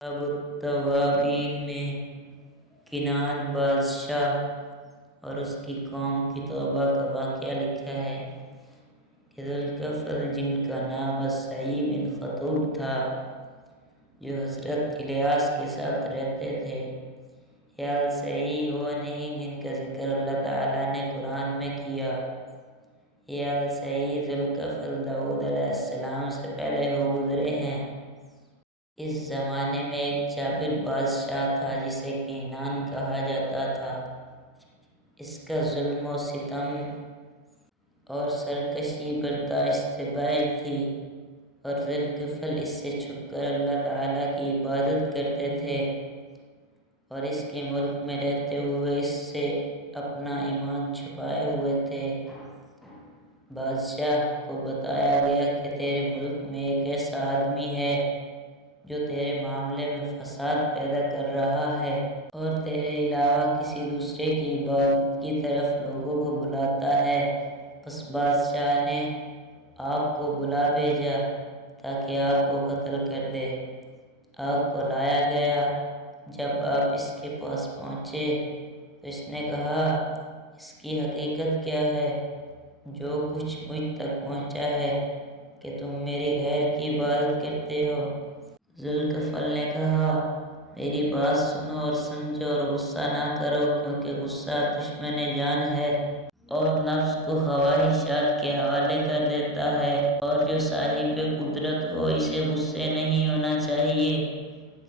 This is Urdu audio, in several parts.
اب التوابین میں کنعان بادشاہ اور اس کی قوم کی توبہ کا واقعہ لکھا ہے کہ ذوالکفل جن کا نام سعی بن خطوب تھا، جو حضرت الیاس کے ساتھ رہتے تھے، یا سعی وہ نہیں جن کا ذکر اللہ تعالیٰ نے قرآن میں کیا۔ یا سعی ذوالکفل داؤد علیہ السلام سے پہلے ہو گزرے ہیں۔ اس زمانے میں ایک جابر بادشاہ تھا جسے کینان کہا جاتا تھا۔ اس کا ظلم و ستم اور سرکشی برداشت باعث تھی، اور ذوالکفل اس سے چھپ کر اللہ تعالیٰ کی عبادت کرتے تھے، اور اس کے ملک میں رہتے ہوئے اس سے اپنا ایمان چھپائے ہوئے تھے۔ بادشاہ کو بتایا گیا کہ تیرے ملک میں ایک ایسا آدمی ہے جو تیرے معاملے میں فساد پیدا کر رہا ہے اور تیرے علاوہ کسی دوسرے کی عبادت کی طرف لوگوں کو بلاتا ہے۔ پس بادشاہ نے آپ کو بلا بھیجا تاکہ آپ کو قتل کر دے۔ آپ کو لایا گیا۔ جب آپ اس کے پاس پہنچے تو اس نے کہا، اس کی حقیقت کیا ہے؟ جو کچھ مجھ تک پہنچا ہے کہ تم میری غیر کی عبادت کرتے ہو۔ ذوالکفل نے کہا، میری بات سنو اور سمجھو اور غصہ نہ کرو، کیونکہ غصہ دشمن جان ہے اور نفس کو خواہشات کے حوالے کر دیتا ہے، اور جو صاحب قدرت ہو اسے غصے نہیں ہونا چاہیے،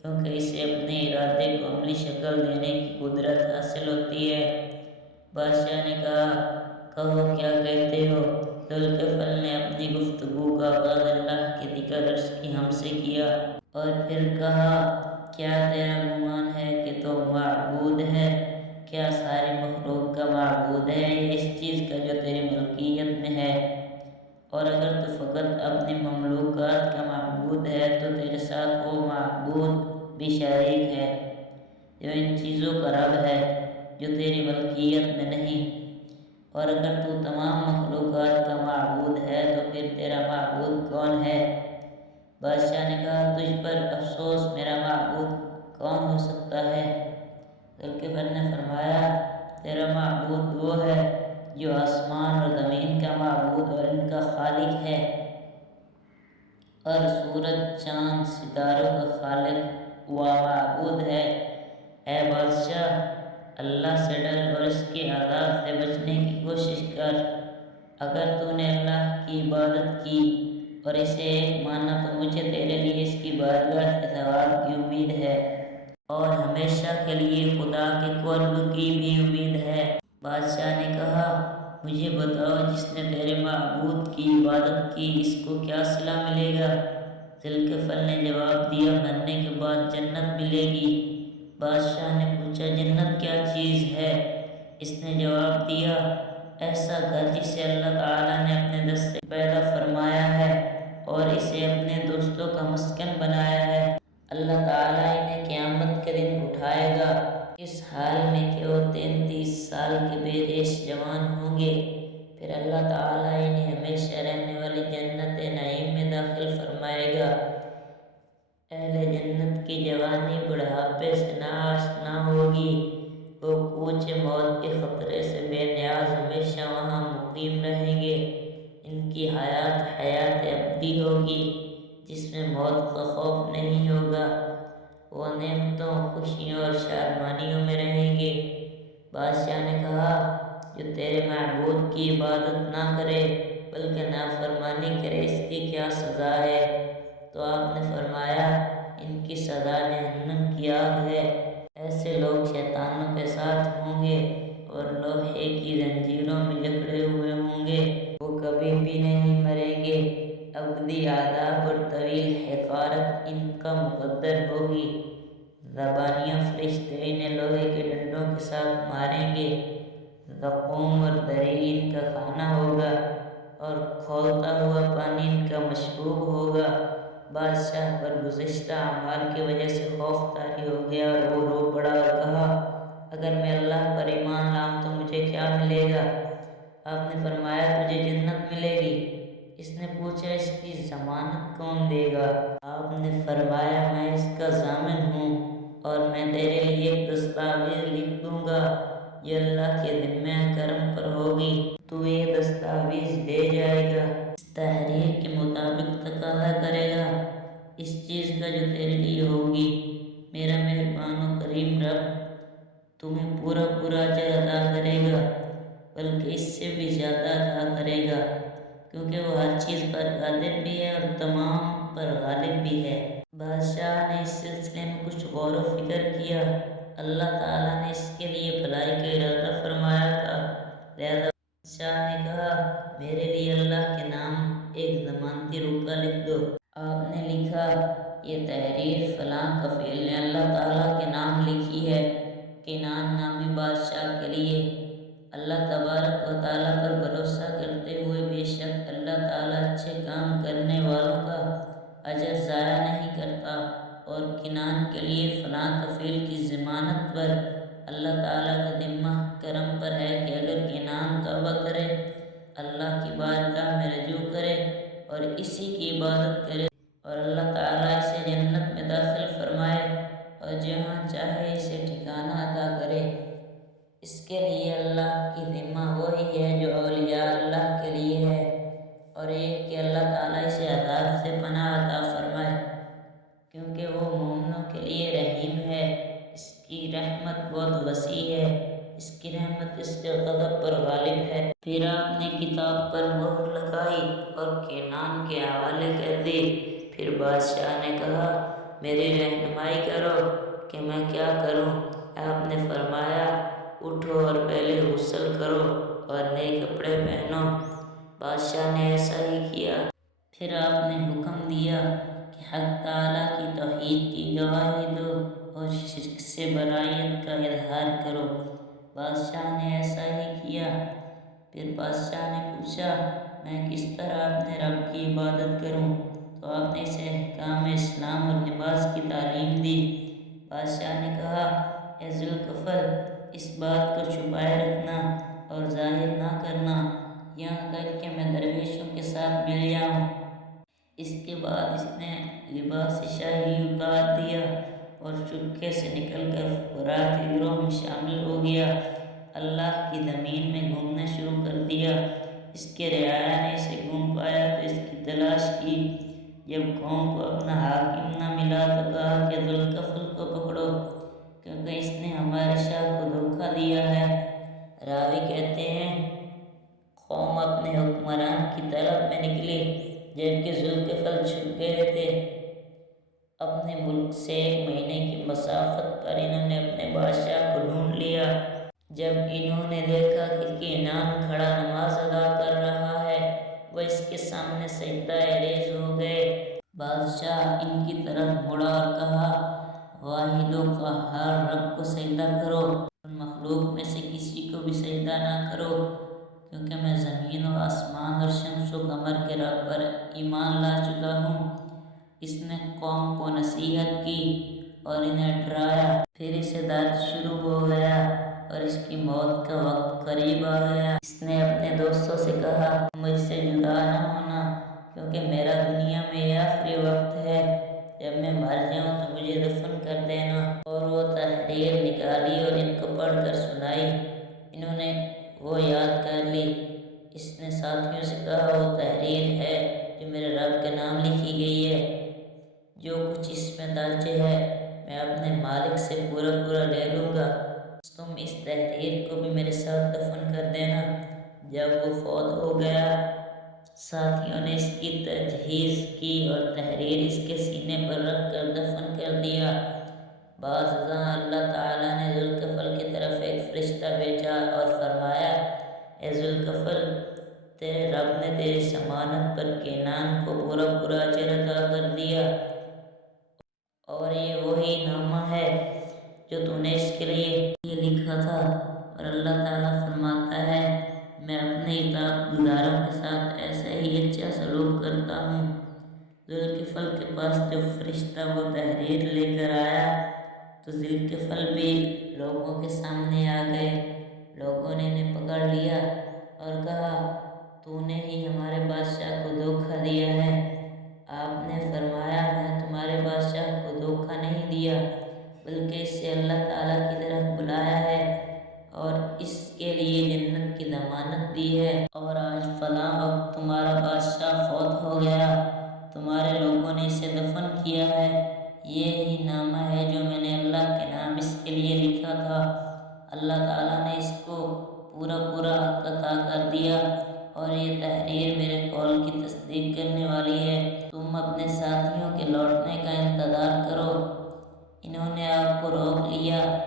کیونکہ اسے اپنے ارادے کو عملی شکل دینے کی قدرت حاصل ہوتی ہے۔ بادشاہ نے کہا، کہو کیا کہتے ہو؟ ذوالکفل نے اپنی گفتگو کا آغاز اللہ کے ذکر کی حمد سے کیا اور پھر کہا، کیا تیرا گمان ہے کہ تو معبود ہے؟ کیا ساری مخلوق کا معبود ہے یا اس چیز کا جو تیری ملکیت میں ہے؟ اور اگر تو فقط اپنی مملوکات کا معبود ہے تو تیرے ساتھ وہ معبود بھی شریک ہے جو ان چیزوں کا رب ہے جو تیری ملکیت میں نہیں۔ اور اگر تو تمام مخلوقات کا معبود ہے تو پھر تیرا معبود کون ہے؟ بادشاہ نے کہا، تجھ پر افسوس، میرا معبود کون ہو سکتا ہے؟ ذوالکفل نے فرمایا، تیرا معبود وہ ہے جو آسمان اور زمین کا معبود اور ان کا خالق ہے، اور سورج، چاند، ستاروں کا خالق و معبود ہے۔ اے بادشاہ، اللہ سے ڈر اور اس کے عذاب سے بچنے کی کوشش کر۔ اگر تو نے اللہ کی عبادت کی اور اسے ایک مانا تو مجھے تیرے لیے اس کی بارگاہ کے ثواب کی امید ہے، اور ہمیشہ کے لیے خدا کے قرب کی بھی امید ہے۔ بادشاہ نے کہا، مجھے بتاؤ، جس نے تیرے معبود کی عبادت کی اس کو کیا صلہ ملے گا؟ ذوالکفل نے جواب دیا، مرنے کے بعد جنت ملے گی۔ بادشاہ نے پوچھا، جنت کیا چیز ہے؟ اس نے جواب دیا، ایسا گھر جسے اللہ تعالیٰ نے اپنے دست سے پیدا فرمایا ہے اور اسے اپنے دوستوں کا مسکن بنایا ہے۔ اللہ تعالیٰ انہیں قیامت کے دن اٹھائے گا، اس حال میں کہ وہ 33 سال کے بے ریش جوان ہوں گے۔ پھر اللہ تعالیٰ انہیں ہمیشہ رہنے والی جنت نعیم میں داخل فرمائے گا۔ اہل جنت کی جوانی بڑھاپے سے ناآشنا ہوگی، وہ کوچ موت کے خطرے سے بے نیاز ہمیشہ وہاں مقیم رہیں گے۔ ان کی حیات حیات ابدی ہوگی جس میں موت کا خوف نہیں ہوگا، وہ نعمتوں، خوشیوں اور شادمانیوں میں رہیں گے۔ بادشاہ نے کہا، جو تیرے معبود کی عبادت نہ کرے بلکہ نافرمانی کرے اس کی کیا سزا ہے؟ تو آپ نے فرمایا، ان کی سزا جہنم کی آگ ہے۔ ایسے لوگ شیطانوں کے ساتھ ہوں گے اور لوہے کی زنجیروں میں جکڑے ہوئے ہوں گے، وہ کبھی بھی نہیں مریں گے۔ ابدی عذاب اور طویل حقارت ان کا مقدر ہوگی۔ زبانیہ فرشتے انہیں لوہے کے ڈنڈوں کے ساتھ ماریں گے۔ زقوم اور دری ان کا کھانا ہوگا، اور کھولتا ہوا پانی ان کا مشروب ہوگا۔ بادشاہ پر گزشتہ اعمال کی وجہ سے خوف طاری ہو گیا اور وہ رو پڑا اور کہا، اگر میں اللہ پر ایمان لاؤں تو مجھے کیا ملے گا؟ آپ نے فرمایا، تجھے جنت ملے گی۔ اس نے پوچھا، اس کی ضمانت کون دے گا؟ آپ نے فرمایا میں اس کا ضامن ہوں اور میں تیرے لیے ایک دستاویز لکھ دوں گا، یہ اللہ کے ذمہ کرم پر ہوگی، تو یہ دستاویز لے جائے گا، اس تحریر کے مطابق تقاضا کرے گا اس چیز کا جو تیرے لیے ہوگی۔ میرا مہربان و کریم رب تمہیں پورا اجر عطا کرے گا، بلکہ اس سے بھی زیادہ عطا کرے گا، کیونکہ وہ ہر چیز پر قادر بھی ہے اور تمام پر غالب بھی ہے۔ بادشاہ نے اس سلسلے میں کچھ غور و فکر کیا۔ اللہ تعالیٰ نے اس کے لیے بھلائی کا ارادہ فرمایا تھا، لہذا بادشاہ نے کہا میرے لیے اللہ کے نام ایک ضمانتی رکا لکھ دو۔ آپ نے لکھا یہ تحریر فلاں کفیل نے اللہ تعالیٰ کے نام لکھی ہے، کنان نامی بادشاہ کے لیے۔ اللہ تبارک و تعالیٰ پر بھروسہ کرتے ہوئے بے شک اللہ تعالیٰ اچھے کام کرنے والوں کا اجر ضائع نہیں کرتا، اور کنان کے لیے فلاں کفیل کی ضمانت پر اللہ تعالیٰ کا ذمہ کرم پر ہے کہ اگر کنان توبہ کرے، اللہ کی بارگاہ میں رجوع کرے اور اسی کی عبادت کرے اور اللہ تعالیٰ اسے جنت میں داخل فرمائے اور جہاں چاہے اسے ٹھکانہ عطا کرے، اس کے لیے اللہ کی ذمہ وہی ہے جو اولیاء اللہ کے لیے ہے، اور یہ کہ اللہ تعالیٰ اسے عذاب سے پناہ عطا فرمائے، کیونکہ وہ مومنوں کے لیے رحیم ہے، اس کی رحمت بہت وسیع ہے، اس کی رحمت اس کے غضب پر غالب ہے۔ پھر آپ نے کتاب پر مہر لگائی اور کینان کے حوالے کر دی۔ پھر بادشاہ نے کہا میری رہنمائی کرو کہ میں کیا کروں۔ آپ نے فرمایا اٹھو اور پہلے غسل کرو اور نئے کپڑے پہنو۔ بادشاہ نے ایسا ہی کیا۔ پھر آپ نے حکم دیا کہ حق تعالیٰ کی توحید کی گواہی دو اور شرک سے برائیت کا اظہار کرو۔ بادشاہ نے ایسا ہی کیا۔ پھر بادشاہ نے پوچھا میں کس طرح اپنے رب کی عبادت کروں، تو آپ نے اسے احکام اسلام اور نماز کی تعلیم دی۔ بادشاہ نے کہا اے ذوالفقار، اس بات کو چھپائے رکھنا اور ظاہر نہ کرنا یہاں تک کہ میں درویشوں کے ساتھ مل جاؤں۔ اس کے بعد اس نے لباس شاہی اتار دیا اور چپکے سے نکل کر فقراء کے گروہ میں شامل ہو گیا۔ اللہ کی زمین میں گھومنا شروع کر دیا۔ اس کے رعایا نے اسے گم پایا تو اس کی تلاش کی۔ جب قوم کو اپنا حاکم نہ ملا تو کہا کہ ذوالفقار کو پکڑو، کیونکہ اس نے ہمارے شاہ کو دھوکہ دیا ہے۔ راوی کہتے ہیں قوم اپنے حکمران کی طلب میں نکلی، جبکہ ذوالفقار چھپ گئے تھے۔ اپنے ملک سے 1 مہینے کی مسافت پر انہوں نے اپنے بادشاہ کو ڈھونڈ لیا۔ جب انہوں نے دیکھا کہ کینان کھڑا نماز ادا کر رہا ہے، وہ اس کے سامنے سجدہ ریز ہو گئے۔ بادشاہ ان کی طرف مڑا اور کہا واحد و قہار رب کو سجدہ کرو اور مخلوق میں سے کسی کو بھی سجدہ نہ کرو، کیونکہ میں زمین و آسمان اور شمس و قمر کے رب پر ایمان لا چکا ہوں۔ اس نے قوم کو نصیحت کی اور انہیں ڈرایا۔ پھر اسے درد شروع ہو گیا اور اس کی موت کا وقت قریب آ گیا۔ اس نے اپنے دوستوں سے کہا مجھ سے جدا نہ ہونا، کیونکہ میرا دنیا میں یہ آخری وقت ہے، جب میں مر جاؤں تو مجھے دفن کر دینا۔ اور وہ تحریر نکالی اور ان کو پڑھ کر سنائی۔ انہوں نے وہ یاد کر لی۔ اس نے ساتھیوں سے کہا وہ تحریر ہے جو میرے رب کے نام لکھی گئی ہے، جو کچھ اس میں درج ہے میں اپنے مالک سے پورا لے لوں گا، تم اس تحریر کو بھی میرے ساتھ دفن کر دینا۔ جب وہ فوت ہو گیا، ساتھیوں نے اس کی تجہیز کی اور تحریر اس کے سینے پر رکھ کر دفن کر دیا۔ بعض ازاں اللہ تعالیٰ نے ذوالفقار کی طرف ایک فرشتہ بھیجا اور فرمایا اے ذوالفقار، تیرے رب نے تیری ضمانت پر کینان کو پورا اجر عطا کر دیا، اور یہ وہی نامہ ہے جو تو نے اس کے لیے لکھا تھا۔ اور اللہ تعالیٰ فرماتا ہے میں اپنے اطاعت گزاروں کے ساتھ ایسا ہی اچھا سلوک کرتا ہوں۔ ذوالفقار کے پاس جب فرشتہ وہ تحریر لے کر آیا تو ذوالفقار بھی لوگوں کے سامنے آ گئے۔ لوگوں نے انہیں پکڑ لیا اور کہا تو نے ہی ہمارے بادشاہ کو دھوکہ دیا ہے۔ آپ نے فرمایا میں تمہارے نہیں دیا، بلکہ اسے اللہ تعالیٰ کی طرف بلایا ہے اور اس کے لیے جنت کی ضمانت دی ہے۔ اور آج فلاں وقت تمہارا بادشاہ فوت ہو گیا، تمہارے لوگوں نے اسے دفن کیا ہے، یہ ہی نامہ ہے جو میں نے اللہ کے نام اس کے لیے لکھا تھا۔ اللہ تعالیٰ نے اس کو پورا حق عطا کر دیا اور یہ تحریر میرے قول کی تصدیق کرنے والی ہے۔ تم اپنے ساتھیوں کے لوٹنے کا انتظار کرو۔ انہوں نے آپ کو روک لیا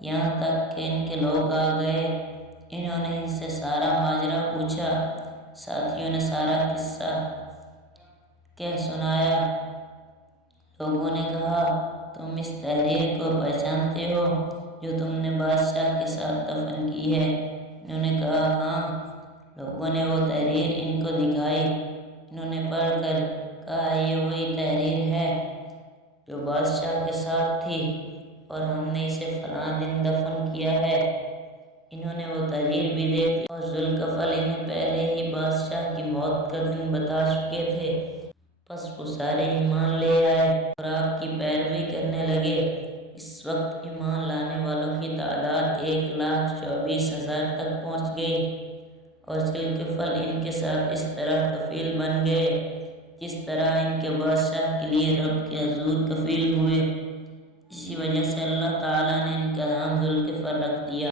یہاں تک کہ ان کے لوگ آ گئے۔ انہوں نے ان سے سارا ماجرا پوچھا۔ ساتھیوں نے سارا قصہ کہہ سنایا۔ لوگوں نے کہا، تم اس تحریر کو پہچانتے ہو جو تم نے بادشاہ کے ساتھ دفن کی ہے؟ انہوں نے کہا، ہاں۔ لوگوں نے وہ تحریر ان کو دکھائی۔ انہوں نے پڑھ کر کہا، یہ وہی تحریر ہے جو بادشاہ کے ساتھ تھی اور ہم نے اسے فلاں دن دفن کیا ہے۔ انہوں نے وہ تحریر بھی دیکھ لی اور ذوالکفل انہیں پہلے ہی بادشاہ کی موت کا دن بتا چکے تھے۔ پس وہ سارے ایمان لے آئے اور آپ کی پیروی کرنے لگے۔ اس وقت ایمان لانے والوں کی تعداد 1,24,000 تک پہنچ گئی اور ذوالکفل ان کے ساتھ اس طرح کفیل بن گئے جس طرح ان کے بادشاہ کے لیے رب کے حضور کفیل ہوئے۔ اسی وجہ سے اللہ تعالیٰ نے ان کا نام ذوالکفل رکھ دیا۔